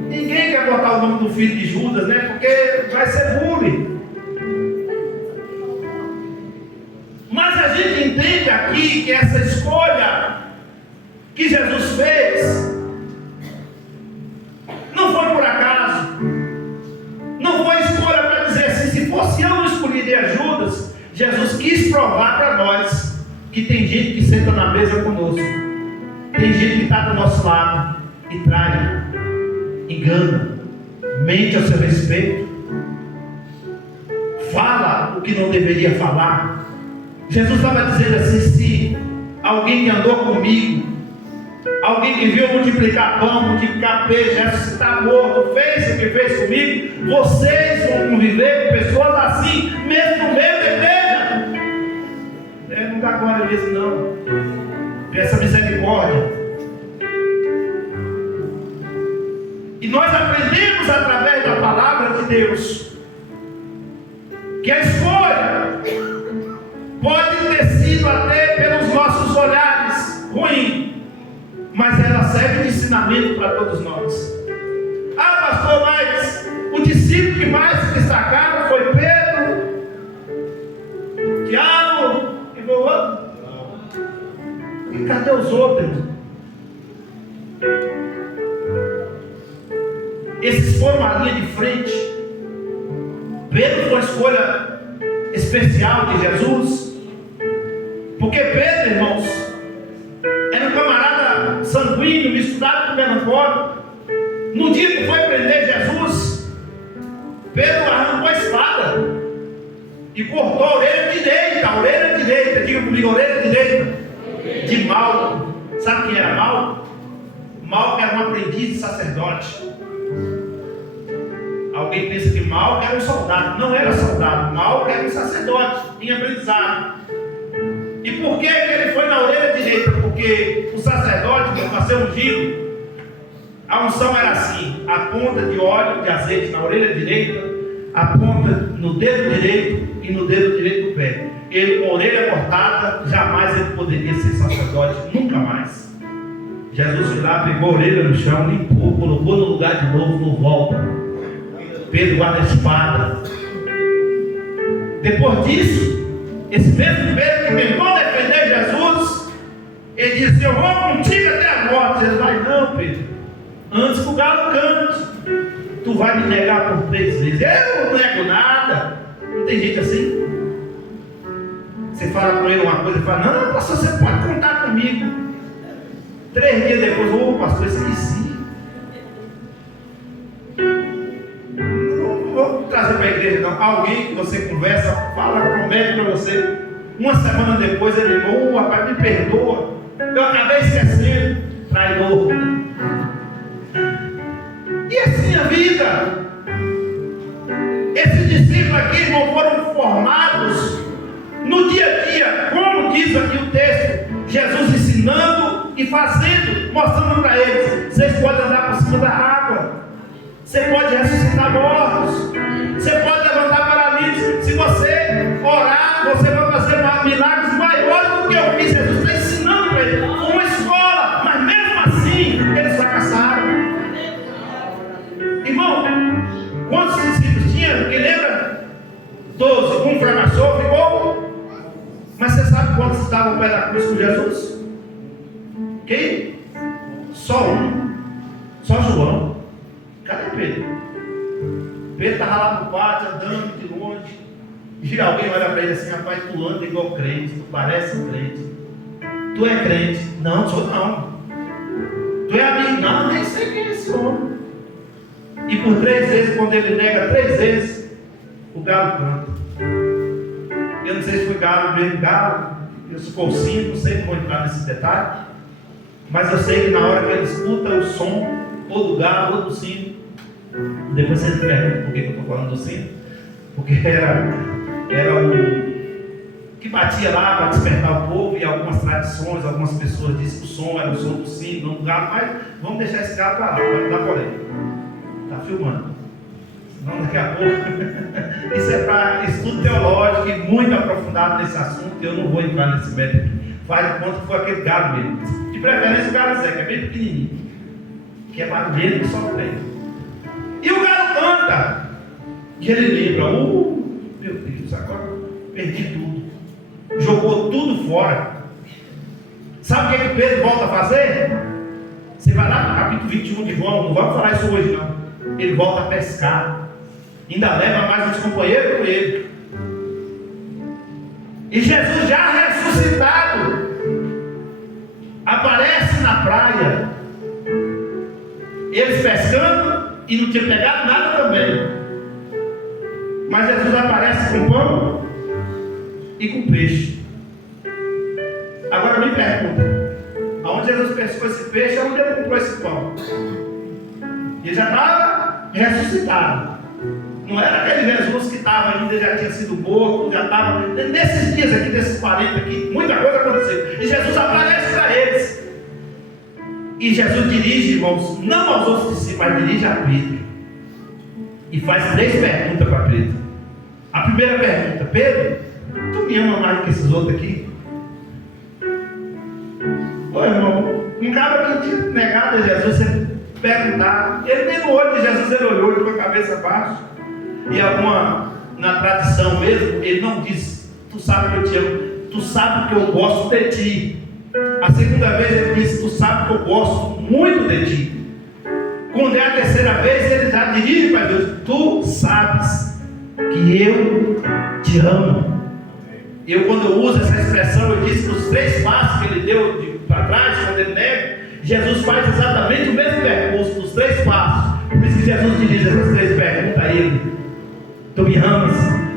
Ninguém quer botar o nome do filho de Judas, né? Porque vai ser bullying. Mas a gente entende aqui que essa escolha que Jesus fez não foi por acaso. Jesus quis provar para nós que tem gente que senta na mesa conosco, tem gente que está do nosso lado e trai, engana, mente a seu respeito, fala o que não deveria falar. Jesus estava dizendo assim: se alguém que andou comigo, alguém que viu multiplicar pão, multiplicar peixe, ressuscitar morto, fez o que fez comigo, vocês vão conviver com pessoas assim, mesmo no meio da igreja. Não dá glória mesmo, não. Peça misericórdia. E nós aprendemos através da palavra de Deus que a escolha pode ter sido até pelos nossos olhares ruim, mas ela serve de ensinamento para todos nós. Ah, pastor, mas o discípulo que mais se destacaram foi Pedro, Tiago e o outro. E cadê os outros? Esses foram a linha de frente. Pedro foi uma escolha especial de Jesus, porque Pedro, irmãos, era um camarada sanguíneo, misturado com melancólico. No dia que foi prender Jesus, Pedro arrancou a espada e cortou a orelha direita, diga comigo, orelha direita, de Malco. Sabe quem era Malco? Malco era um aprendiz de sacerdote. Alguém pensa que Malco era um soldado. Não era soldado, Malco era um sacerdote em aprendizado. E por que ele foi na orelha direita? Porque o sacerdote, para ser ungido, a unção era assim: a ponta de óleo, de azeite na orelha direita, a ponta no dedo direito e no dedo direito do pé. Ele com a orelha cortada, jamais ele poderia ser sacerdote, nunca mais. Jesus foi lá, pegou a orelha no chão, limpou, colocou no lugar de novo, não volta. Pedro guarda a espada. Depois disso, esse mesmo Pedro que tentou defender Jesus, ele disse: eu vou contigo até a morte. Jesus vai: não, Pedro, antes que o galo cante, tu vai me negar por 3 vezes. Eu não nego nada. Não tem gente assim? Você fala com ele uma coisa e fala: não, pastor, você pode contar comigo. 3 dias depois: ô pastor, esqueci. Não vou trazer para a igreja, não. Alguém que você conversa, fala, promete para você. Uma semana depois ele: ô rapaz, me perdoa, eu acabei esquecendo. Traidor. E assim a vida. Esses discípulos aqui, irmão, foram formados no dia a dia, como diz aqui o texto, Jesus ensinando e fazendo, mostrando para eles: vocês podem andar por cima da água, você pode ressuscitar mortos, você pode levantar paralíticos. Se você orar, você vai fazer milagres maiores do que eu fiz. Jesus está ensinando para eles. Foi uma escola, mas mesmo assim eles fracassaram. Irmão, quantos discípulos tinha? Quem lembra? 12. Um fracassou, ficou. Mas você sabe quantos estavam ao pé da cruz com Jesus? Quem? Só um. Só João. Cadê Pedro? Pedro estava lá no pátio, andando de longe. E alguém olha para ele assim: rapaz, tu anda igual crente, tu parece um crente. Tu é crente? Não, sou não. Tu é amigo? Não, nem sei quem é esse homem. E por 3 vezes, quando ele nega 3 vezes, o galo canta. Eu não sei se foi galo mesmo, galo, se for 5, não sei, não vou entrar nesse detalhe. Mas eu sei que na hora que ele escuta o som, ou do galo, ou do sino, depois você me pergunta por que eu estou falando do sino, porque era o que batia lá para despertar o povo. E algumas tradições, algumas pessoas dizem que o som era o som do sino, não do galo. Mas vamos deixar esse galo para lá, vai dar polêmica. Está filmando. Senão daqui a pouco. Isso é para estudo teológico e muito aprofundado nesse assunto. Eu não vou entrar nesse método. Faz de conta que foi aquele galo mesmo. De preferência o galo Zé, que é bem pequenininho, que é barulheiro que só tem. E o galo canta. E ele lembra: meu Deus, agora perdi tudo. Jogou tudo fora. Sabe o que Pedro volta a fazer? Você vai lá para o capítulo 21 de João. Não vamos falar isso hoje não. Ele volta a pescar. Ainda leva mais uns companheiros com ele. E Jesus já ressuscitado aparece na praia, eles pescando e não tinha pegado nada também, mas Jesus aparece com pão e com peixe. Agora me pergunta, aonde Jesus pescou esse peixe, aonde ele comprou esse pão? Ele já estava ressuscitado. Não era aquele Jesus que estava ainda, já tinha sido morto, já estava. Nesses dias aqui, desses 40 aqui, muita coisa aconteceu. E Jesus aparece para eles. E Jesus dirige, irmãos, não aos outros discípulos, mas dirige a Pedro. E faz 3 perguntas para Pedro. A primeira pergunta: Pedro, tu me ama mais que esses outros aqui? Ô irmão, um cara que tinha negado a Jesus, você perguntar, ele nem no olho de Jesus ele olhou, ele com a cabeça baixa. E na tradição mesmo, ele não disse, tu sabe que eu te amo, tu sabe que eu gosto de ti. A segunda vez ele disse, tu sabe que eu gosto muito de ti. Quando é a terceira vez, ele já dirige para Deus, tu sabes que eu te amo. Quando eu uso essa expressão, eu disse que os 3 passos que ele deu para trás, quando ele nega, Jesus faz exatamente o mesmo percurso dos 3 passos. Por isso que Jesus dirige essas 3 perguntas a ele. Tu me amas,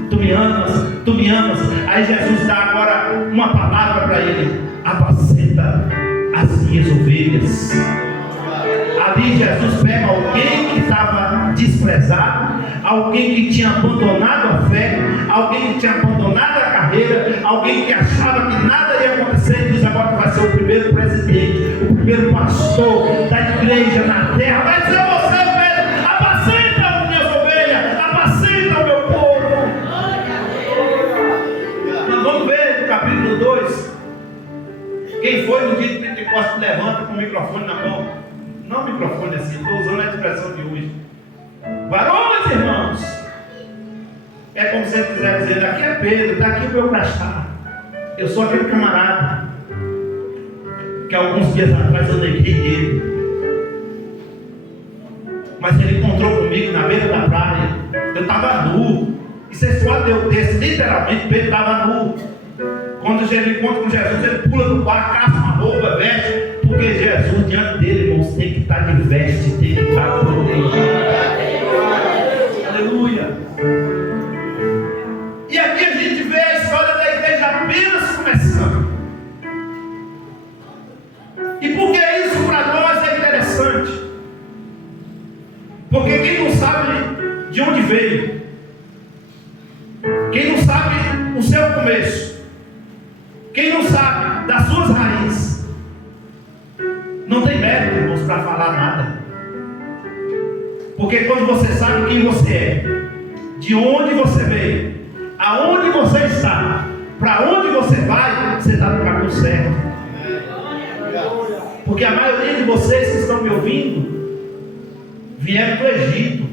tu me amas, tu me amas. Aí Jesus dá agora uma palavra para ele: apacenta as minhas ovelhas. Ali Jesus pega alguém que estava desprezado, alguém que tinha abandonado a fé, alguém que tinha abandonado a carreira, alguém que achava que nada ia acontecer, e diz: agora vai ser o primeiro presidente, o primeiro pastor da igreja na terra. Vai ser você, Pedro. Apacenta as minhas ovelhas, apacenta o meu povo. Nós vamos ver no capítulo 2. Quem foi no dia de Pentecostes levanta com o microfone na mão. Não o microfone assim, estou usando a expressão de hoje. Varões, irmãos, é como se ele quiser dizer: aqui é Pedro, está aqui o meu crachá. Eu sou aquele camarada que alguns dias atrás eu neguei ele, mas ele encontrou comigo na beira da praia. Eu estava nu, e vocês podem ter o texto, literalmente Pedro estava nu. Quando ele encontra com Jesus, ele pula do barco, caça uma roupa, veste, porque Jesus diante dele, irmãos, tem que estar de veste, tem que estar protegido. Aleluia. E aqui a gente vê a história da igreja apenas começando. E por que isso para nós é interessante? Porque quem não sabe de onde veio, quem não sabe o seu começo, quem não sabe das suas raízes, não tem mérito, irmãos, para falar nada. Porque quando você sabe quem você é, de onde você veio, aonde você está, para onde você vai, você está no caminho certo. Porque a maioria de vocês que estão me ouvindo vieram do Egito.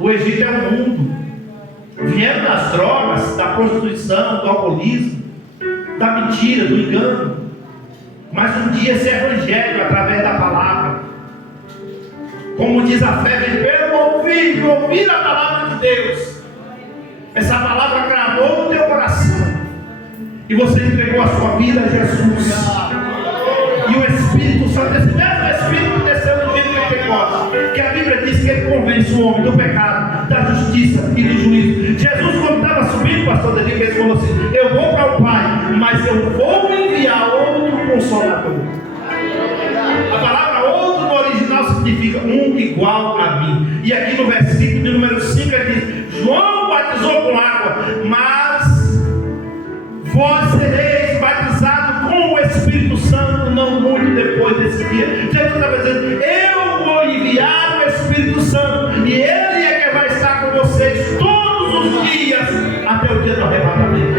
O Egito é o mundo. Vieram das drogas, da prostituição, do alcoolismo, da mentira, do engano. Mas um dia esse evangelho, através da palavra, como diz a fé, vem pelo ouvir a palavra de Deus. Essa palavra gravou no teu coração, e você entregou a sua vida a Jesus. E o Espírito Santo, esse mesmo Espírito desceu no dia de Pentecostes, que a Bíblia diz que ele convence o homem do pecado, da justiça e do juízo. Jesus, quando estava subindo, pastor Daniel, ele falou assim: eu vou para o Pai, mas eu vou enviar outro Consolador. A palavra outro no original significa um igual a mim. E aqui no versículo de número 5 ele diz: João batizou com água, mas vós sereis batizados com o Espírito Santo não muito depois desse dia. Jesus estava dizendo: eu vou enviar o Espírito Santo, e ele é que vai estar com vocês todos os dias até o dia do arrebatamento.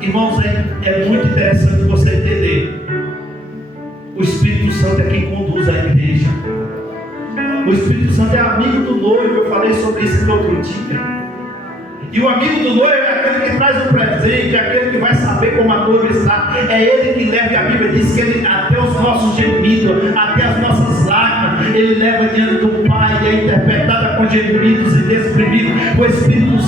Irmãos, é muito interessante você entender. O Espírito Santo é quem conduz a igreja. O Espírito Santo é amigo do noivo. Eu falei sobre isso no outro dia. E o amigo do noivo é aquele que traz o presente, é aquele que vai saber como a noiva está. É ele que leva, e a Bíblia diz que ele, até os nossos gemidos, até as nossas lágrimas, ele leva diante do Pai, e é interpretada com gemidos inexprimíveis. O Espírito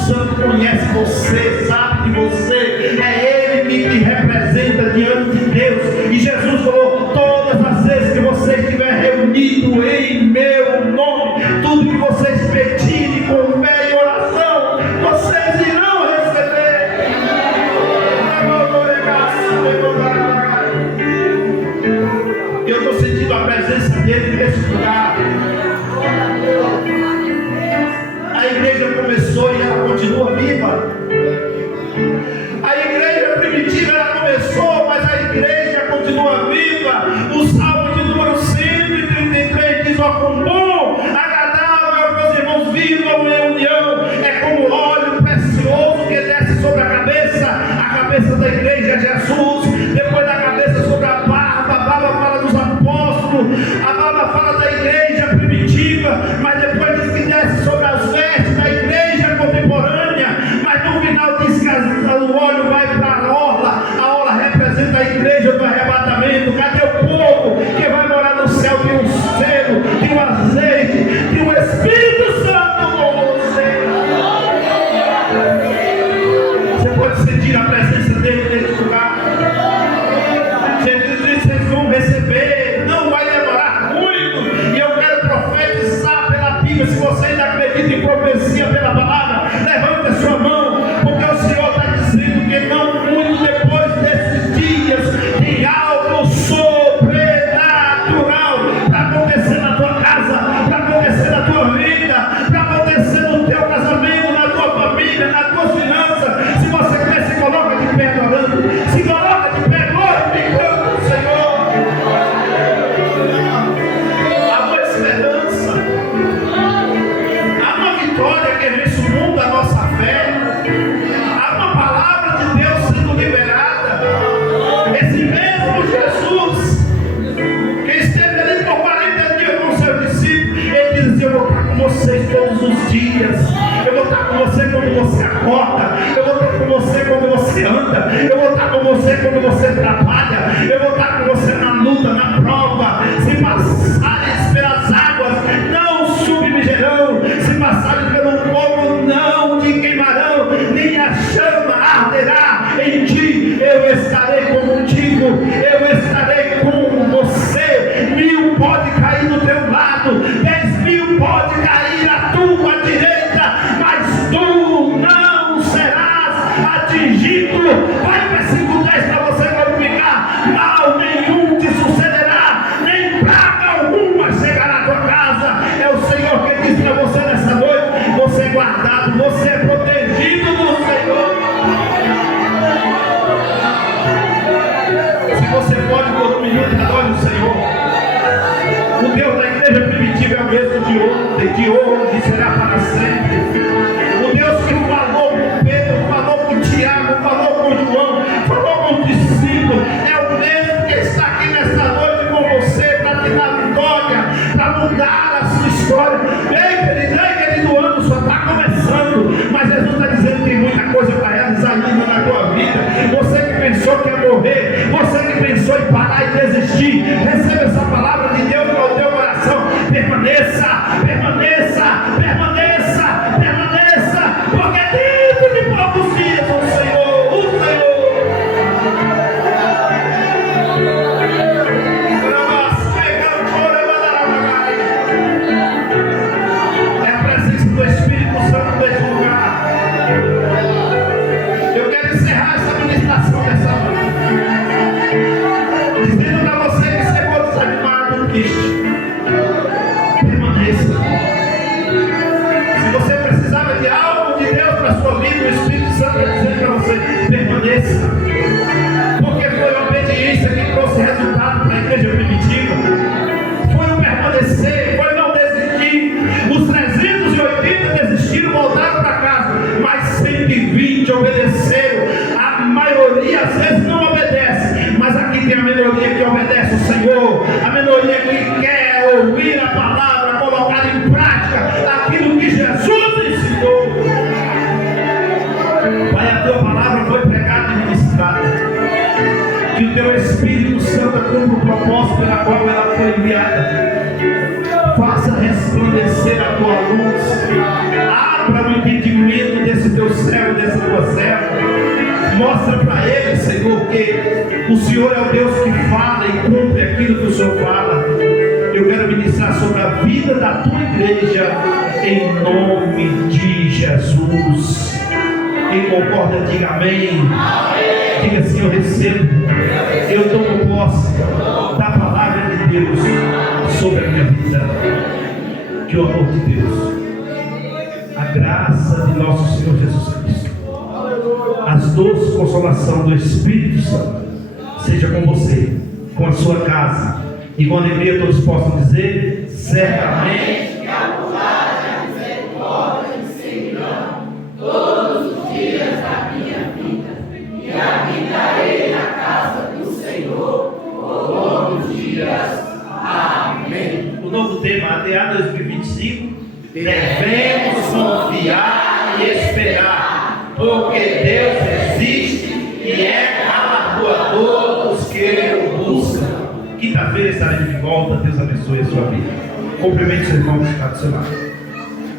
presença dele nesse lugar. A igreja começou e ela continua viva. A igreja primitiva ela começou, mas a igreja continua viva. O Salmo de número 133 diz: ó, quão bom, agradável que os irmãos vivam em união. É como óleo precioso que desce sobre a cabeça da igreja é Jesus, depois da cabeça sobre a barba fala dos apóstolos, a barba fala da igreja primitiva, mas depois diz que desce sobre as vestes da igreja contemporânea, mas no final diz que o óleo vai para a orla representa a igreja do arrebatamento. Cadê o povo que vai morar no céu? Tem um selo, tem um azeite, tem o Espírito Santo com você. Você pode sentir a presença dele nesse lugar. Jesus disse: vocês vão receber, não vai demorar muito. E eu quero profetizar pela Bíblia. Se você ainda acredita em profecia pela palavra, levante a sua mão, porque o Senhor está dizendo que não muito depois desses dias tem algo sobrenatural para acontecer na tua casa, para acontecer na tua vida, para acontecer no teu casamento, na tua família, nas tuas finanças. Se você quer, se coloca de pé adorando, se coloca de pé glorificando o Senhor. Há uma esperança, há uma vitória que vence o mundo, a nossa fé. Há uma palavra de Deus sendo liberada. Esse mesmo Jesus que esteve ali por 40 dias com seus discípulos, ele dizia: eu vou estar com vocês todos os dias. Eu vou estar com você quando você acorda. Eu vou estar com você quando você anda. Eu vou estar com você quando você trabalha. Eu vou estar com você na luta, na prova. Se passares pelas águas, não submergerão. Se passares pelo fogo, não te queimarão, nem a chama arderá em ti. Eu estarei contigo, eu estarei com você. 1000 pode cair do teu lado, 10.000 pode cair à tua direita, mas tu não serás atingido. Vai versículo 10 para você glorificar: mal nenhum te sucederá, nem praga alguma chegará à tua casa. É o Senhor que diz para você nessa noite: você é guardado, você é protegido do Senhor. Se você pode por um minuto, adore o Senhor. O Deus da igreja primitiva é o mesmo de ontem, de hoje, será para sempre. O Deus que falou com Pedro, falou com Tiago, falou com João, falou com os discípulos, é o mesmo que está aqui nessa noite com você, para te dar vitória, para mudar a sua história. Ei, querido, o ano só está começando, mas Jesus está dizendo que tem muita coisa para realizar ainda na tua vida. Você que pensou que ia morrer, você que pensou em parar e desistir, receba essa palavra de Deus para o teu coração. Permaneça, permaneça, permaneça, permaneça, porque dentro de poucos dias o Senhor é a presença do Espírito Santo nesse lugar. Eu quero encerrar essa ministração dessa noite dizendo para você que chegou desanimado, triste: permaneça. Se você precisava de algo de Deus para a sua vida, o Espírito Santo está dizendo para você: permaneça. Porque foi a obediência que trouxe resultado para a igreja primitiva. Foi o permanecer, foi não desistir. Os 380 desistiram, voltaram para casa, mas 120 obedeceram. A maioria às vezes não obedece, mas aqui tem a minoria que obedece o Senhor, a minoria que quer ouvir a palavra, colocar em prática aquilo que Jesus ensinou. Pai, a tua palavra foi pregada e ministrada. Que o teu Espírito Santo cumpra o propósito pela qual ela foi enviada. Faça resplandecer a tua luz. Abra o entendimento desse teu servo, dessa tua serva. Mostra para ele, Senhor, que o Senhor é o Deus que fala e cumpre aquilo que o Senhor fala. Eu quero ministrar sobre a vida da tua igreja, em nome de Jesus. Quem concorda, diga amém. Diga assim: eu recebo, eu tomo posse da palavra de Deus sobre a minha vida. Que o amor de Deus, a graça de nosso Senhor Jesus Cristo, as doces consolação do Espírito Santo, seja com você, com a sua casa, e com alegria todos possam dizer: certamente que a bondade e a misericórdia me seguirão todos os dias da minha vida, e habitarei na casa do Senhor por longos dias. Amém. O novo tema ADA 2025: devemos confiar e esperar, porque Deus existe e é galardoador dos que o buscam. Quinta-feira estaremos de volta. Deus abençoe a sua vida. Cumprimente seu irmão que está do seu lado.